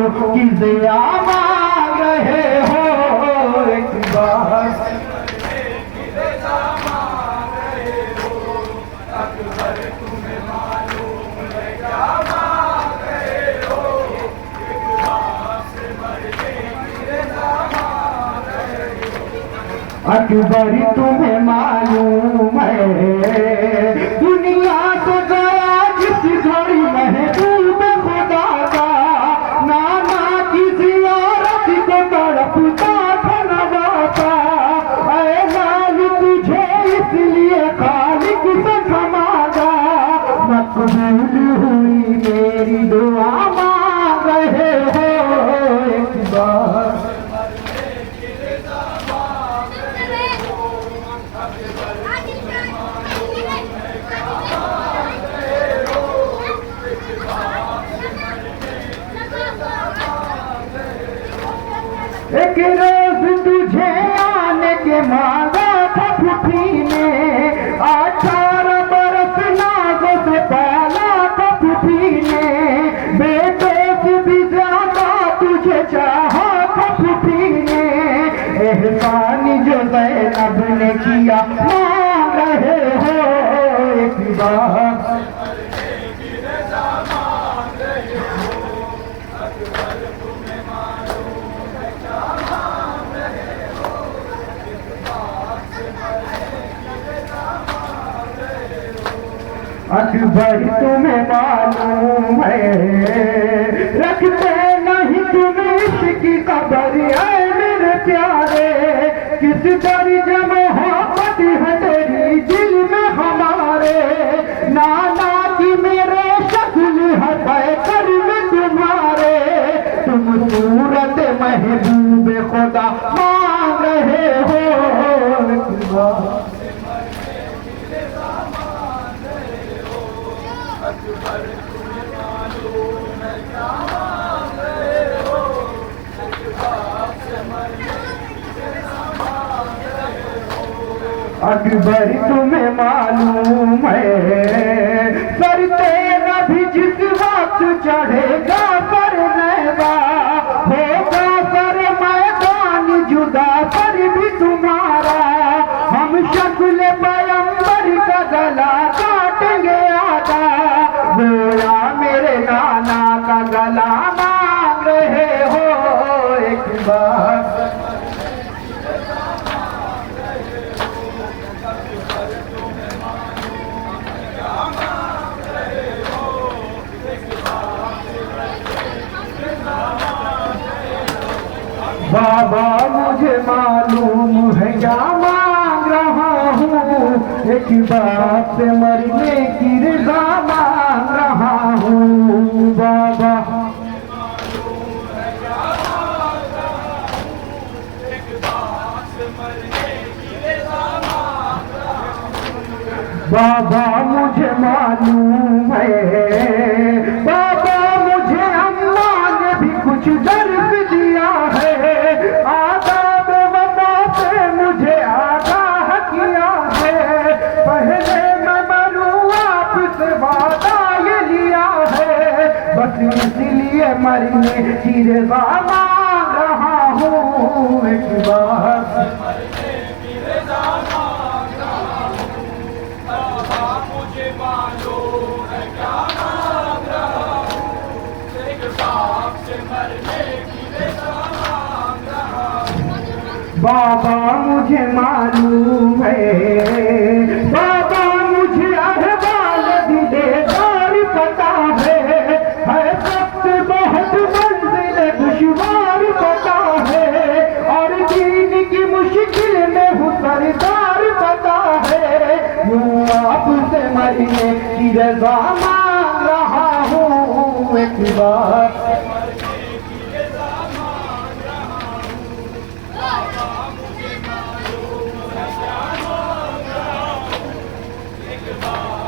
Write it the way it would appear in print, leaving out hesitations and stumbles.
कि ज़िया मांग रहे हो एक बार। अकबर तुम्हें मालूम है दुनिया से गया जिस घड़ी महबूब खुदा का, नाना की ज़ियारत को तड़पता था नवाता। ऐ लाल तुझे इसलिए खालिक से मांगा, मकबूल हुई मेरी दुआ मांग रहे हो एक बार। एक रोज तुझे आने के मांगा था फूफी ने, 18 बरस नाज़ों से पाला था फूफी ने, बेटों से भी ज्यादा तुझे चाहा था फूफी ने। एहसान जो ज़ैनब ने किया मांग रहे हो एक बार। अकबर तुम्हें मालूम है रखते नहीं तुम इसकी खबर है मेरे प्यारे, किस दर्जे मोहब्बत है तेरी दिल में हमारे। नाना की मेरे शक्ल है कर में तुम्हारे, तुम सूरत महबूब खुदा मांग रहे हो एक बार। अकबर तुम्हें मालूम है सर तेरा भी जिस वक्त चढ़ेगा पर नैबा, होगा सर मैदान जुदा पर भी तुम्हारा। हम शक्ल पैगंबर का गला काटेंगे आधा, गोया मेरे नाना का गला मांग रहे हो एक बार। बाबा मुझे मालूम है क्या मांग रहा हूँ, एक बात से मरने की रज़ा मांग रहा हूँ। बाबा बाबा मुझे मालूम है, बाबा मुझे अम्मा ने भी कुछ दर्द दिया है, आदाब वफा से मुझे आगाह किया है। पहले मैं मरूं आपसे वादा ये लिया है, बस इसलिए मरने की रज़ा मांग रहा हूँ एक बार। बाबा मुझे मालूम है, बाबा मुझे अहवाल दिलेदार पता है वक्त बहुत मंजिल दुश्वार पता है, और दीन की मुश्किल में हूँ सरदार पता है। यूं आपसे मरने की रज़ा मांग रहा हूँ एक बार। Bye.